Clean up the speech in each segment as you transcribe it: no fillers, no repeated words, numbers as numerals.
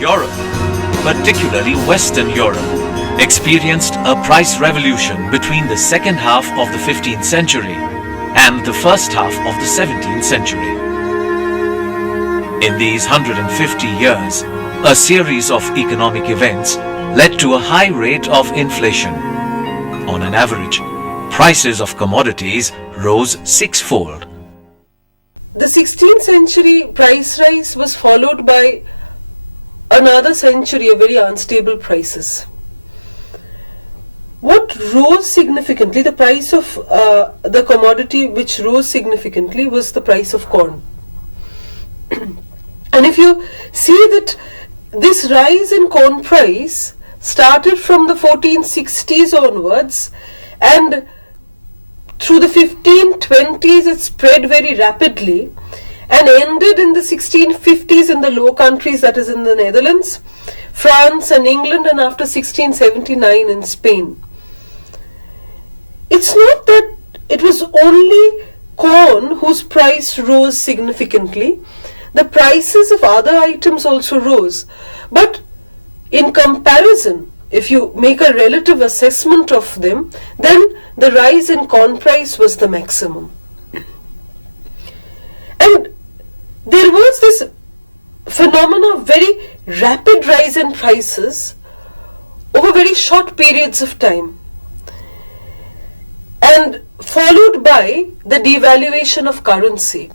Europe, particularly Western Europe, experienced a price revolution between the second half of the 15th century and the first half of the 17th century. In these 150 years, a series of economic events led to a high rate of inflation. On an average, prices of commodities rose sixfold. The 16th century price rise was followed by another century of very unstable prices. What rose significantly, the price of the commodity which rose significantly was the price of corn. And if you see that this rise in corn price started from the 1460s onwards, and through the 1520s it spread very rapidly and ended in the 1650s in the Low Countries, that is in the Netherlands, France and England, and after 1679 in Spain. It's not that it was only corn whose price rose significantly. The prices of other items also rose. But in comparison, if you make a relative assessment of them, then the rise in corn price was the maximum. And there was this phenomenon of very rapid rise in prices over very short periods of time, and followed by the devaluation of currency.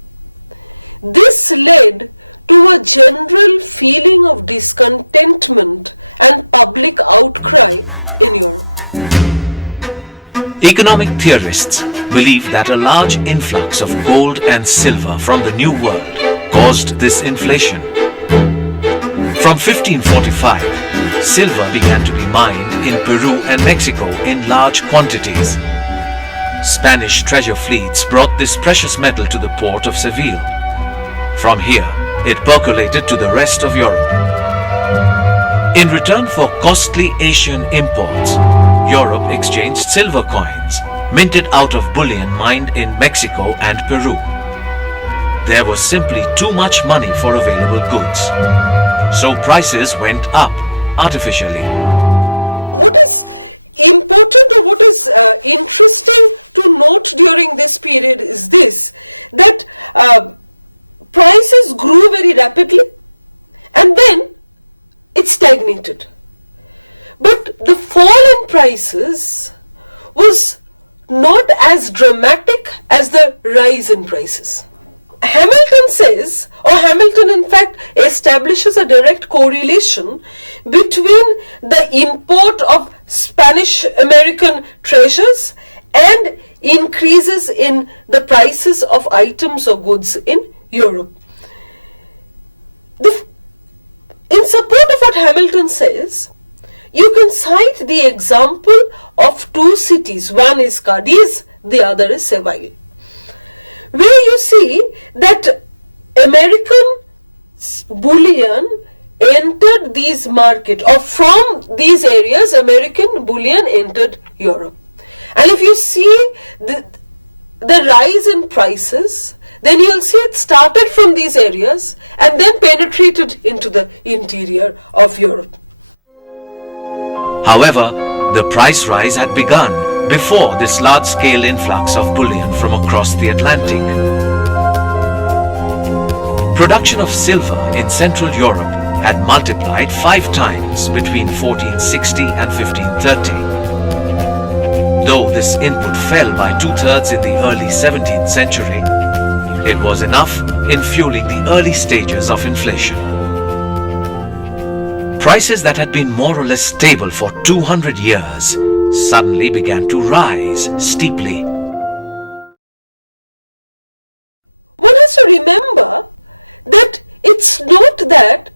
This led to a general feeling of discontentment and public outcry in Europe. Economic theorists believe that a large influx of gold and silver from the New World caused this inflation. From 1545, silver began to be mined in Peru and Mexico in large quantities. Spanish treasure fleets brought this precious metal to the port of Seville. From here, it percolated to the rest of Europe. In return for costly Asian imports, Europe exchanged silver coins, minted out of bullion mined in Mexico and Peru. There was simply too much money for available goods, so prices went up artificially. What is important, or what is interesting to note during this period is this, that prices grew very rapidly and then it stagnated. But the fall in prices was not as dramatic as the rise in prices. Hamilton says, or Hamilton in fact establishes a direct correlation between the import of Spanish American treasures and increases in the prices of items or goods in Europe. In support of what Hamilton says, you can cite the example of two cities. One is Cadiz, the other is Seville, where you see that American bullion entered these markets, or from these areas American bullion entered Europe. And if you see the rise in prices, then you'll see it started from these areas and then penetrated into the interior of Europe. However, the price rise had begun before this large-scale influx of bullion from across the Atlantic. Production of silver in Central Europe had multiplied 5 times between 1460 and 1530. Though this input fell by 2/3 in the early 17th century, it was enough in fueling the early stages of inflation. Prices that had been more or less stable for 200 years suddenly began to rise steeply. One has to remember that it's not that